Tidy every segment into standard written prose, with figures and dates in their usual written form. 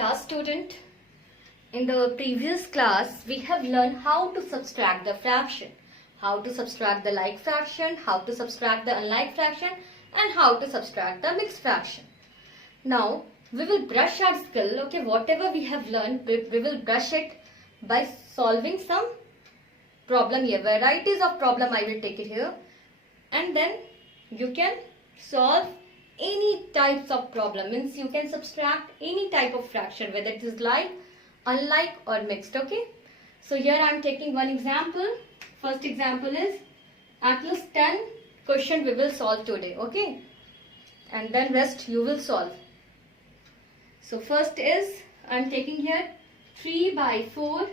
class student. In the previous class, we have learned how to subtract the fraction, how to subtract the like fraction, how to subtract the unlike fraction, and how to subtract the mixed fraction. Now, we will brush our skill, okay, whatever we have learned, we will brush it by solving some problem here. Varieties of problem I will take it here. And then you can solve any types of problem, means you can subtract any type of fraction, whether it is like, unlike or mixed, okay. So here I am taking one example. First example is at least 10 question we will solve today, okay, and then rest you will solve. So first is I am taking here 3 by 4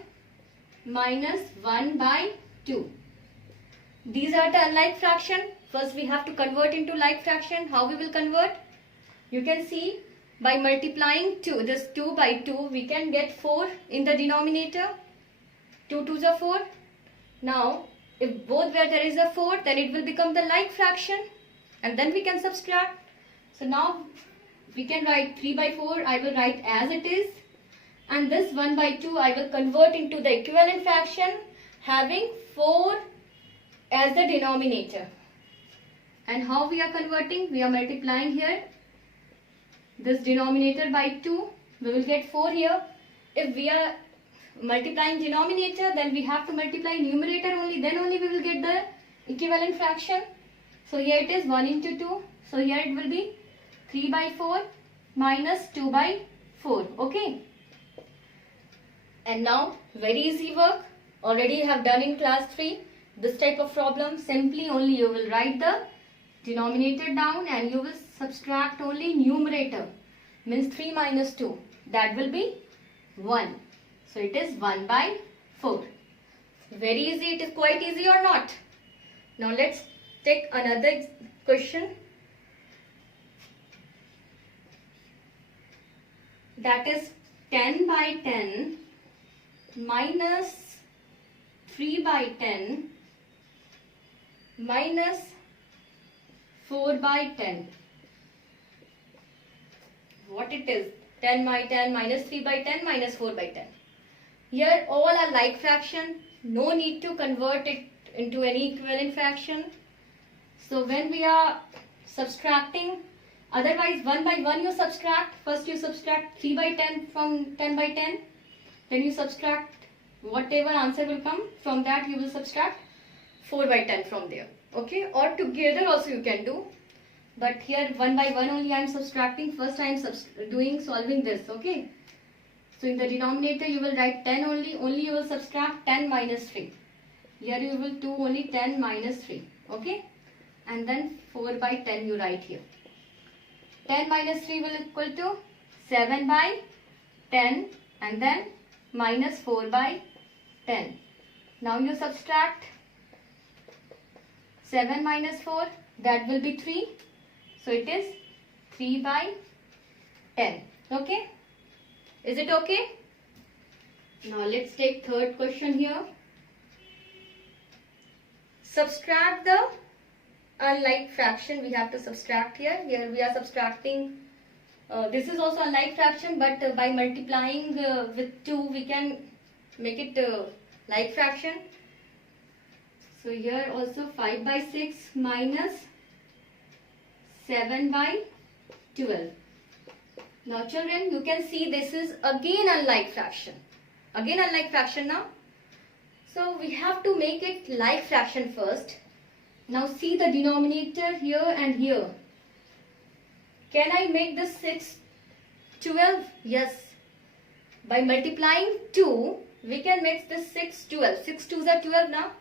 minus 1 by 2. These are the unlike fraction. First we have to convert into like fraction. How we will convert? You can see by multiplying this 2 by 2 we can get 4 in the denominator. 2 2s are 4. Now if both where there is a 4, then it will become the like fraction and then we can subtract. So now we can write 3 by 4 I will write as it is, and this 1 by 2 I will convert into the equivalent fraction having 4 as the denominator. And how we are converting? We are multiplying here this denominator by 2. We will get 4 here. If we are multiplying denominator, then we have to multiply numerator only. Then only we will get the equivalent fraction. So here it is 1 into 2. So here it will be 3 by 4 minus 2 by 4. Okay. And now very easy work. Already you have done in class 3. This type of problem, simply only you will write the denominator down and you will subtract only numerator, means 3 minus 2, that will be 1. So it is 1 by 4. Very easy, it is quite easy or not? Now let's take another question. That is 10 by 10 minus 3 by 10 minus 4 by 10. What it is? 10 by 10 minus 3 by 10 minus 4 by 10. Here all are like fraction. No need to convert it into any equivalent fraction. So when we are subtracting, otherwise 1 by 1 you subtract. First you subtract 3 by 10 from 10 by 10. Then you subtract whatever answer will come. From that you will subtract 4 by 10 from there. Okay, or together also you can do, but here 1 by 1 only I am subtracting. First I am solving this. Okay, so in the denominator you will write 10 only you will subtract 10 minus 3. Here you will do only 10 minus 3. Okay, and then 4 by 10 you write here. 10 minus 3 will equal to 7 by 10 and then minus 4 by 10. Now you subtract 7 minus 4, that will be 3. So it is 3 by 10. Okay? Is it okay? Now let's take third question here. Subtract the unlike fraction. We have to subtract here. Here we are subtracting. This is also unlike fraction, but by multiplying with 2 we can make it like fraction. So here also 5 by 6 minus 7 by 12. Now children, you can see this is again unlike fraction. Again unlike fraction now. So we have to make it like fraction first. Now see the denominator here and here. Can I make this 6 12? Yes. By multiplying 2, we can make this 6 12. 6 2s are 12 now.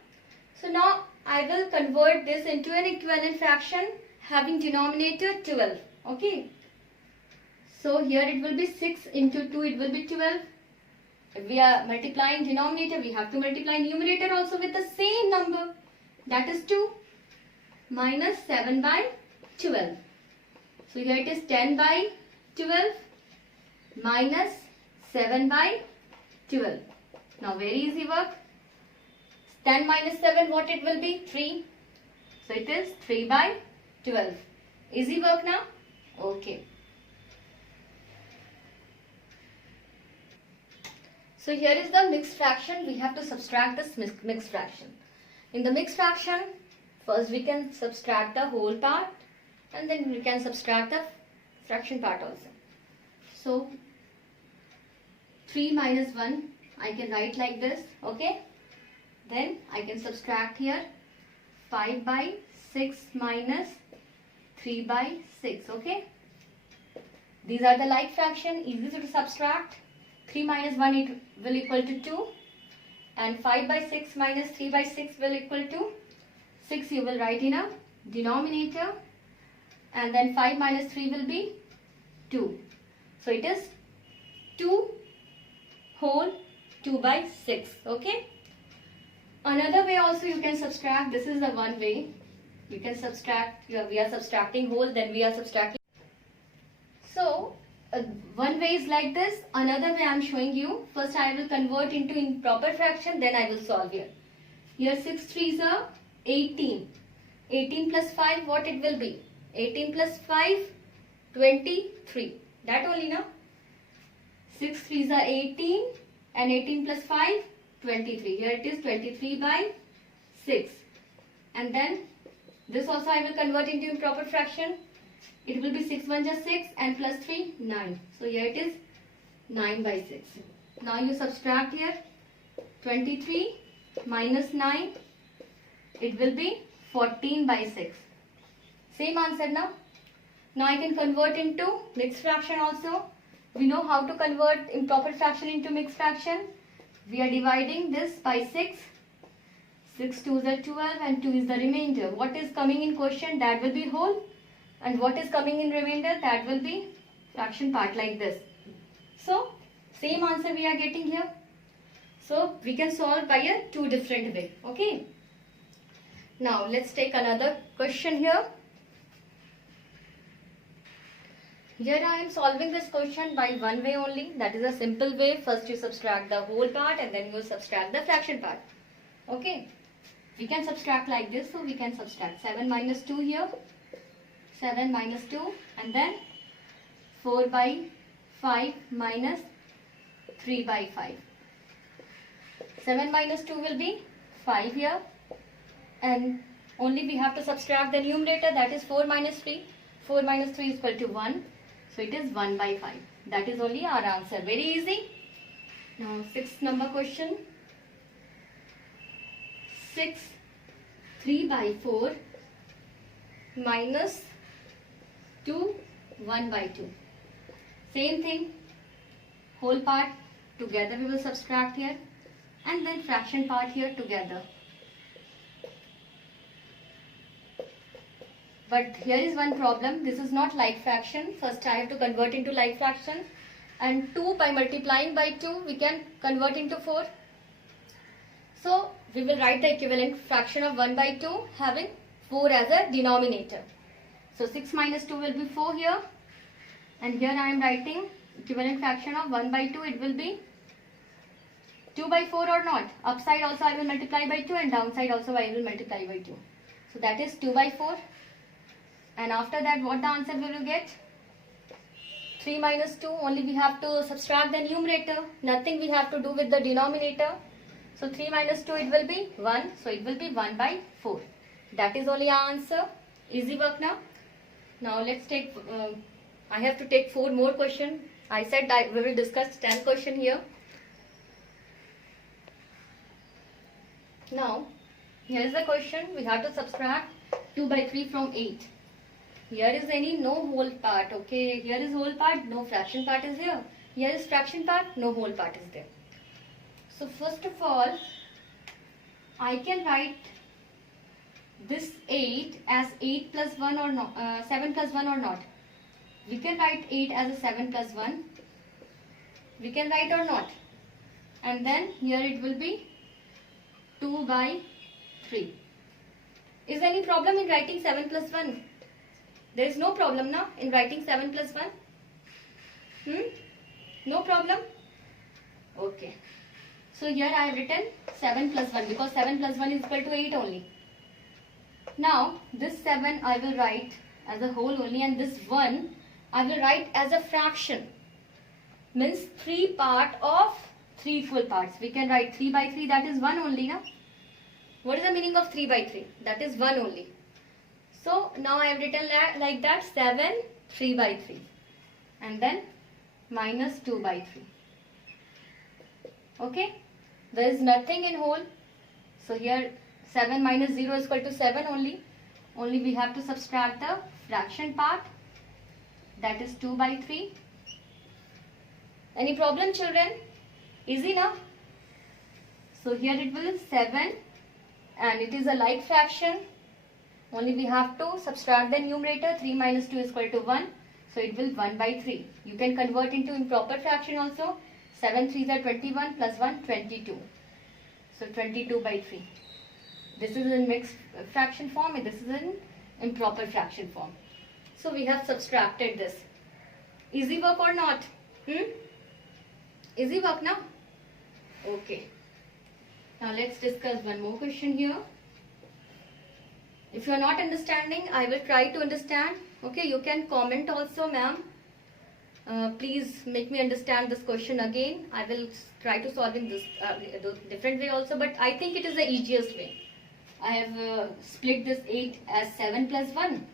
So now I will convert this into an equivalent fraction having denominator 12. Okay. So here it will be 6 into 2, it will be 12. If we are multiplying denominator, we have to multiply numerator also with the same number. That is 2 minus 7 by 12. So here it is 10 by 12 minus 7 by 12. Now very easy work. 10 minus 7, what it will be? 3. So it is 3 by 12. Easy work now? Okay. So here is the mixed fraction. We have to subtract this mixed fraction. In the mixed fraction, first we can subtract the whole part and then we can subtract the fraction part also. So 3 minus 1 I can write like this, okay. Then I can subtract here 5 by 6 minus 3 by 6, okay. These are the like fraction, easy to subtract. 3 minus 1 it will equal to 2 and 5 by 6 minus 3 by 6 will equal to 6. You will write in a denominator and then 5 minus 3 will be 2. So it is 2 whole 2 by 6, okay. Another way also you can subtract. This is the one way you can subtract. We are subtracting whole, then we are subtracting. So one way is like this. Another way I am showing you. First I will convert into improper fraction, then I will solve here. Here 6 3s are 18. 18 plus 5, what it will be? 18 plus 5, 23. That only, no? 6 3s are 18 and 18 plus 5, 23. Here it is 23 by 6. And then this also I will convert into improper fraction. It will be 6 1 just 6 and plus 3 9. So here it is 9 by 6. Now you subtract here 23 minus 9. It will be 14 by 6. Same answer now. Now I can convert into mixed fraction also. We know how to convert improper fraction into mixed fraction. We are dividing this by 6. 6 2s are 12 and 2 is the remainder. What is coming in question, that will be whole. And what is coming in remainder, that will be fraction part, like this. So same answer we are getting here. So we can solve by a two different way. Okay. Now let's take another question here. Here I am solving this question by one way only. That is a simple way. First you subtract the whole part and then you subtract the fraction part. Okay. We can subtract like this. So we can subtract 7 minus 2 here. 7 minus 2 and then 4 by 5 minus 3 by 5. 7 minus 2 will be 5 here and only we have to subtract the numerator, that is 4 minus 3. 4 minus 3 is equal to 1. So it is 1 by 5. That is only our answer. Very easy. Now 6th number question. 6 3 by 4 minus 2 1 by 2. Same thing. Whole part together we will subtract here and then fraction part here together. But here is one problem. This is not like fraction. First I have to convert into like fraction. And 2 by multiplying by 2 we can convert into 4. So we will write the equivalent fraction of 1 by 2 having 4 as a denominator. So 6 minus 2 will be 4 here. And here I am writing equivalent fraction of 1 by 2. It will be 2 by 4 or not. Upside also I will multiply by 2 and downside also I will multiply by 2. So that is 2 by 4. And after that what the answer we will get? 3 minus 2, only we have to subtract the numerator. Nothing we have to do with the denominator. So 3 minus 2 it will be 1. So it will be 1 by 4. That is only our answer. Easy work now. Now let's take, I have to take 4 more questions. I said we will discuss 10 questions here. Now here is the question. We have to subtract 2 by 3 from 8. Here is no whole part, okay. Here is whole part, no fraction part is here. Here is fraction part, no whole part is there. So first of all, I can write this 8 as 8 plus 1 or not, 7 plus 1 or not. We can write 8 as a 7 plus 1. We can write or not. And then here it will be 2 by 3. Is there any problem in writing 7 plus 1? There is no problem now in writing 7 plus 1. No problem? Okay. So here I have written 7 plus 1 because 7 plus 1 is equal to 8 only. Now this 7 I will write as a whole only and this 1 I will write as a fraction. Means 3 part of 3 equal parts. We can write 3 by 3, that is 1 only, na? What is the meaning of 3 by 3? That is 1 only. So now I have written like that, 7 3 by 3 and then minus 2 by 3. Okay, there is nothing in whole. So here 7 minus 0 is equal to 7 only. Only we have to subtract the fraction part, that is 2 by 3. Any problem, children? Easy now? So here it will be 7 and it is a like fraction. Only we have to subtract the numerator. 3 minus 2 is equal to 1. So it will 1 by 3. You can convert into improper fraction also. 7 3s are 21 plus 1 22. So 22 by 3. This is in mixed fraction form and this is in improper fraction form. So we have subtracted this. Easy work or not? Easy work now? Okay. Now let's discuss one more question here. If you are not understanding, I will try to understand. Okay, you can comment also, ma'am. Please make me understand this question again. I will try to solve in this different way also, but I think it is the easiest way. I have split this 8 as 7 plus 1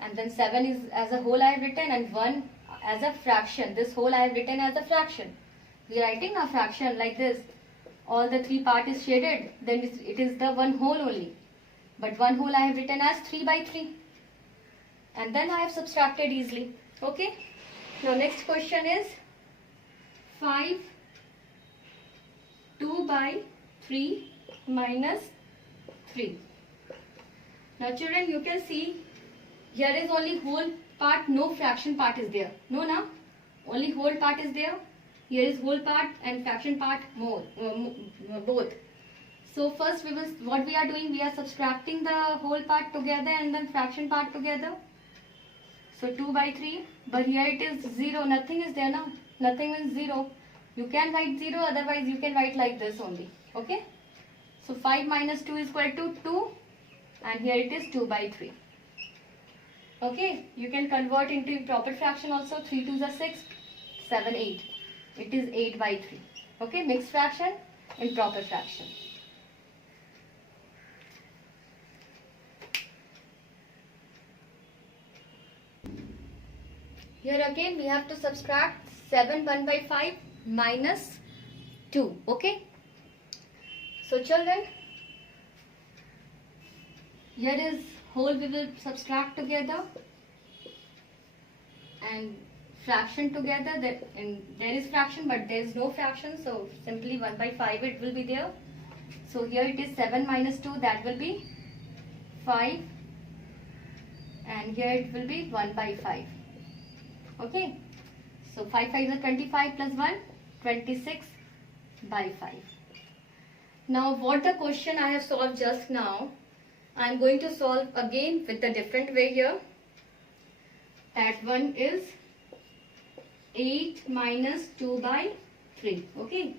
and then 7 is as a whole I have written and 1 as a fraction. This whole I have written as a fraction. We are writing a fraction like this. All the 3 part is shaded, then it is the one whole only. But one whole I have written as 3 by 3 and then I have subtracted easily. Okay. Now next question is 5 2 by 3 minus 3. Now children, you can see here is only whole part, no fraction part is there. No, na? Only whole part is there. Here is whole part and fraction part both. So first what we are doing, we are subtracting the whole part together and then fraction part together. So 2 by 3, but here it is 0, nothing is there now. Nothing means 0. You can write 0, otherwise you can write like this only. Okay. So 5 minus 2 is equal to 2 and here it is 2 by 3. Okay. You can convert into proper fraction also. 3 2s are 6, 7 8. It is 8 by 3. Okay. Mixed fraction, improper fraction. Here again we have to subtract 7 1 by 5 minus 2. Okay. So children, here is whole we will subtract together and fraction together. There is fraction but there is no fraction. So simply 1 by 5 it will be there. So here it is 7 minus 2, that will be 5 and here it will be 1 by 5. Okay. So 5 5 is 25 plus 1, 26 by 5. Now what the question I have solved just now, I am going to solve again with a different way here. That one is 8 minus 2 by 3. Okay.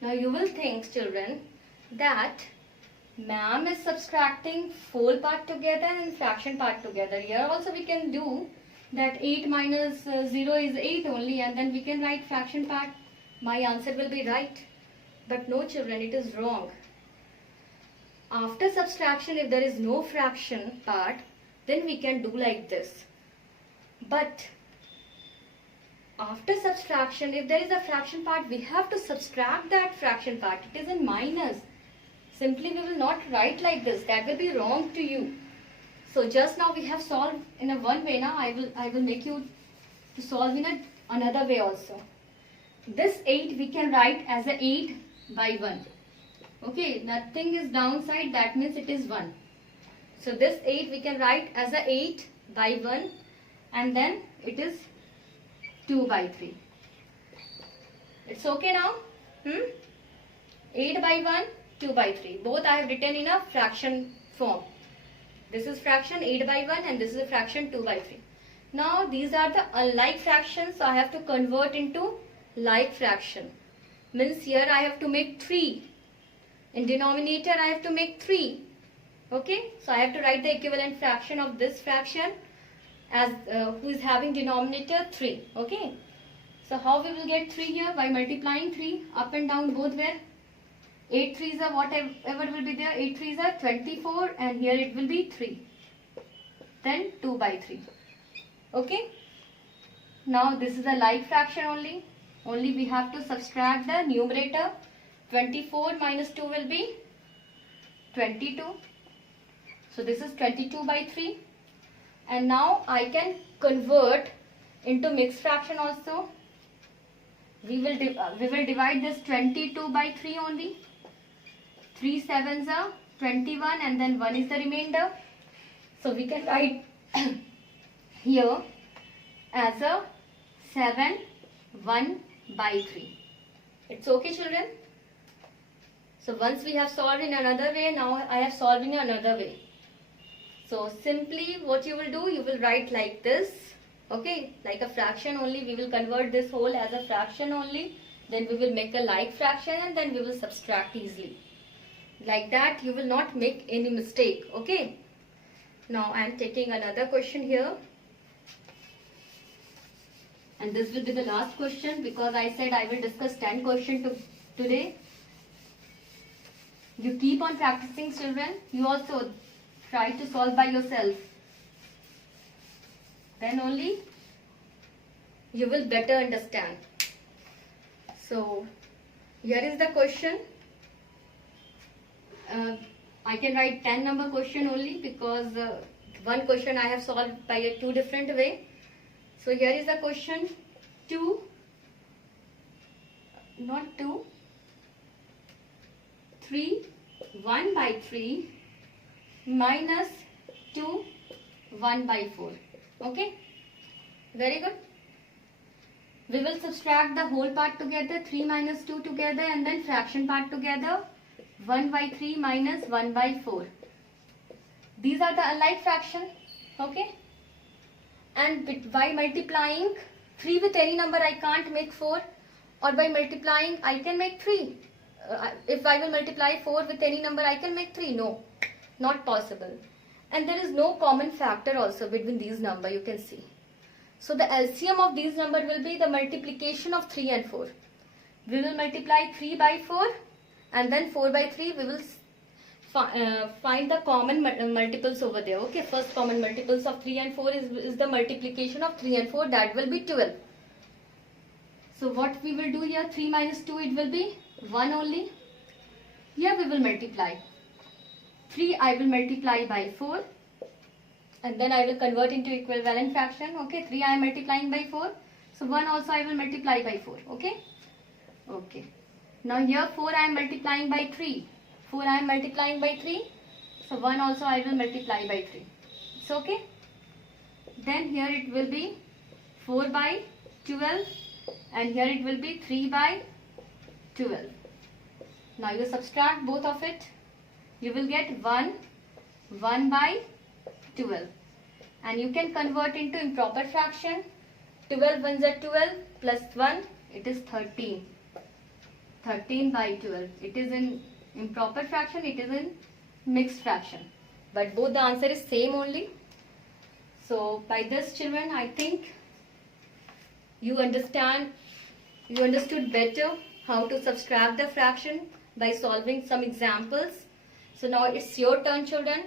Now you will think, children, that ma'am is subtracting whole part together and fraction part together. Here also we can do that 8 minus 0 is 8 only and then we can write fraction part. My answer will be right. But no children, it is wrong. After subtraction, if there is no fraction part, then we can do like this. But after subtraction, if there is a fraction part, we have to subtract that fraction part. It is in minus. Simply we will not write like this. That will be wrong to you. So just now we have solved in a one way. Now I will make you to solve in another way also. This 8 we can write as a 8 by 1. Okay, nothing is downside, that means it is 1. So this 8 we can write as a 8 by 1 and then it is 2 by 3. It's okay now? 8 by 1, 2 by 3. Both I have written in a fraction form. This is fraction 8 by 1 and this is a fraction 2 by 3. Now these are the unlike fractions, so I have to convert into like fraction. Means here I have to make 3. In denominator I have to make 3. Okay, so I have to write the equivalent fraction of this fraction as who is having denominator 3. Okay, So how we will get 3 here? By multiplying 3 up and down both where? 8 3s are whatever will be there. 8 3s are 24 and here it will be 3. Then 2 by 3. Okay. Now this is a like fraction only. Only we have to subtract the numerator. 24 minus 2 will be 22. So this is 22 by 3. And now I can convert into mixed fraction also. We will divide this 22 by 3 only. 3 sevens are 21 and then 1 is the remainder. So we can write here as a 7 1 by 3. It's okay, children? So once we have solved in another way, now I have solved in another way. So simply what you will do, you will write like this. Okay, like a fraction only. We will convert this whole as a fraction only. Then we will make a like fraction and then we will subtract easily. Like that you will not make any mistake. Okay. Now I am taking another question here. And this will be the last question because I said I will discuss 10 questions today. You keep on practicing, children. You also try to solve by yourself. Then only you will better understand. So here is the question. I can write 10 number question only because one question I have solved by a 2 different way. So here is the question 2, not 2, 3, 1 by 3 minus 2, 1 by 4. Okay, very good. We will subtract the whole part together, 3 minus 2 together and then fraction part together, 1 by 3 minus 1 by 4. These are the unlike fraction. Okay. And by multiplying 3 with any number I can't make 4, or by multiplying I can make 3. If I will multiply 4 with any number I can make 3. No, not possible. And there is no common factor also between these numbers, you can see. So the LCM of these numbers will be the multiplication of 3 and 4. We will multiply 3 by 4 and then 4 by 3 we will find the common multiples over there. Okay, first common multiples of 3 and 4 is the multiplication of 3 and 4, that will be 12. So what we will do here, 3 minus 2 it will be 1 only. Here we will multiply. 3 I will multiply by 4 and then I will convert into equivalent fraction. Okay, 3 I am multiplying by 4. So 1 also I will multiply by 4. Okay. Okay. Now here 4 I am multiplying by 3. 4 I am multiplying by 3. So 1 also I will multiply by 3. It's okay. Then here it will be 4 by 12 and here it will be 3 by 12. Now you subtract both of it. You will get 1 by 12. And you can convert into improper fraction. 12 ones are 12 plus 1, it is 13. 13 by 12. It is in improper fraction, it is in mixed fraction. But both the answer is same only. So by this, children, I think you understood better how to subtract the fraction by solving some examples. So now it's your turn, children.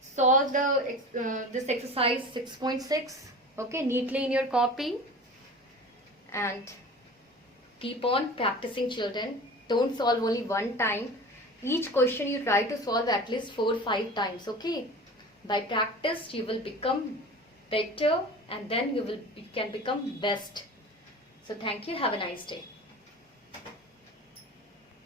Solve this exercise 6.6, okay, neatly in your copy and keep on practicing, children. Don't solve only one time. Each question you try to solve at least 4 or 5 times, okay. By practice you will become better and then you can become best. So thank you. Have a nice day.